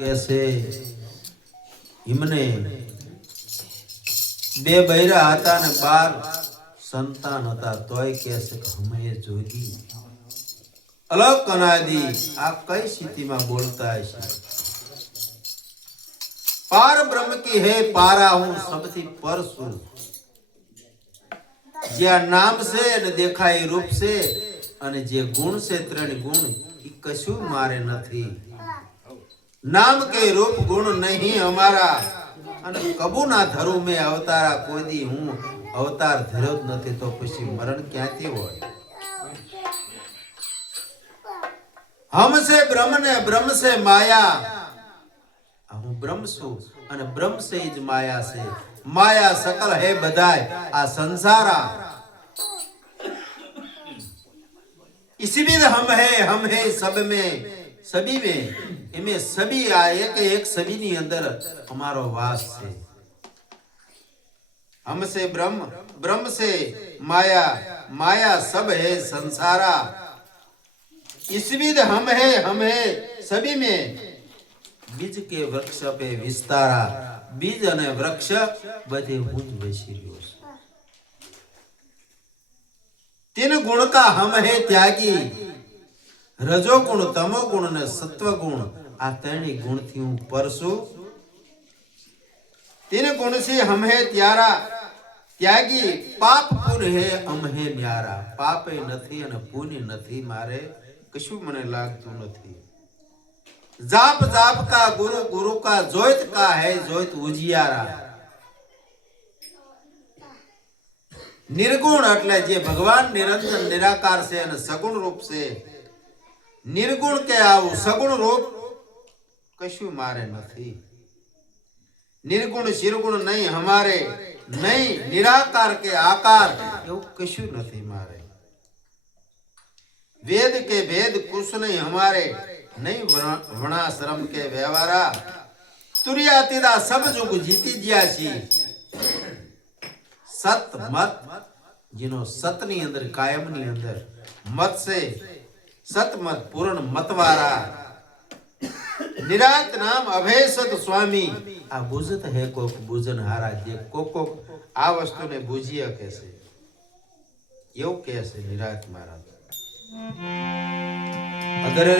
કેસે હિમને બે બૈરા હતા ને બાર સંતાન હતા, તોય કેસે હમે જોગી અલગ કનાદી આ કઈ સ્થિતિમાં બોલતા છે પાર બ્રહ્મ કી હે, પારા હું સબથી પર છું. જ્યાં નામ છે અને દેખાય રૂપ છે, અને જે ગુણ છે ત્રણ ગુણ એ કશું મારે નથી. નામ કે રૂપ ગુણ નહીં અમારા અને કબુ ના ધરું મેં અવતારા કોઈ દી હું અવતાર ધર્યો જ નથી તો પછી મરણ ક્યાંથી હોય હમ છે બ્રહ્મ ને બ્રહ્મ છે માયા આ હું બ્રહ્મ છું અને બ્રહ્મ છે જ માયા છે માયા સકલ હે બધાય આ સંસારા इसी में हम है हम है सब में सभी में इनमें सभी आ एक एक सभी ની અંદર અમારો વાસ છે हम से ब्रह्म ब्रह्म से माया माया सब है संसारा इसविद हम है हम है सभी में બીજ કે વૃક્ષ પે વિસ્તારા બીજ અને વૃક્ષ બધે હું જ બેસી રહ્યો છું તીન ગુણ કા હમ હે ત્યાગી રજો ગુણ તમો ગુણ અને સત્વ ગુણ આ ત્રણેય ગુણથી હું પરસું તિન ગુણ છે હમહે ત્યારા. ત્યાગી પાપ પુન હે, અમહે ન્યારા. પાપે નથી અને પુણ્ય નથી મારે, કશું મને લાગતું નથી. જાપ જાપ કા ગુરુ ગુરુ કા જોઈત કા હે, જોઈત ઉજિયારા. નિર્ગુણ એટલે જે ભગવાન નિરંજન, નિરાકાર છે અને સગુણ રૂપ છે. નિર્ગુણ કે આવું સગુણ રૂપ કશું મારે નથી. નિર્ગુણ શિરગુણ નહીં હમારે નહીં, નિરાકાર કે આકાર, એવું કશું નથી મારે. વેદ કે ભેદ કુશ નહીં હમારે નહીં વણા- વણાશ્રમ કે વ્યવહારા. તુર્યા તીરા સબ જુગ જીતી ગયા છીએ સત મત, જેનો સતની અંદર, કાયમની અંદર મત છે. સત મત પૂર્ણ મતવારા. નિરાત નામ અભેસત સ્વામી. આ બુજત હે કોક બુજન હારા જે કોક કોક આ વસ્તુને બુજીય કે છે એવું કહે છે નિરાત મહારાજ અધરે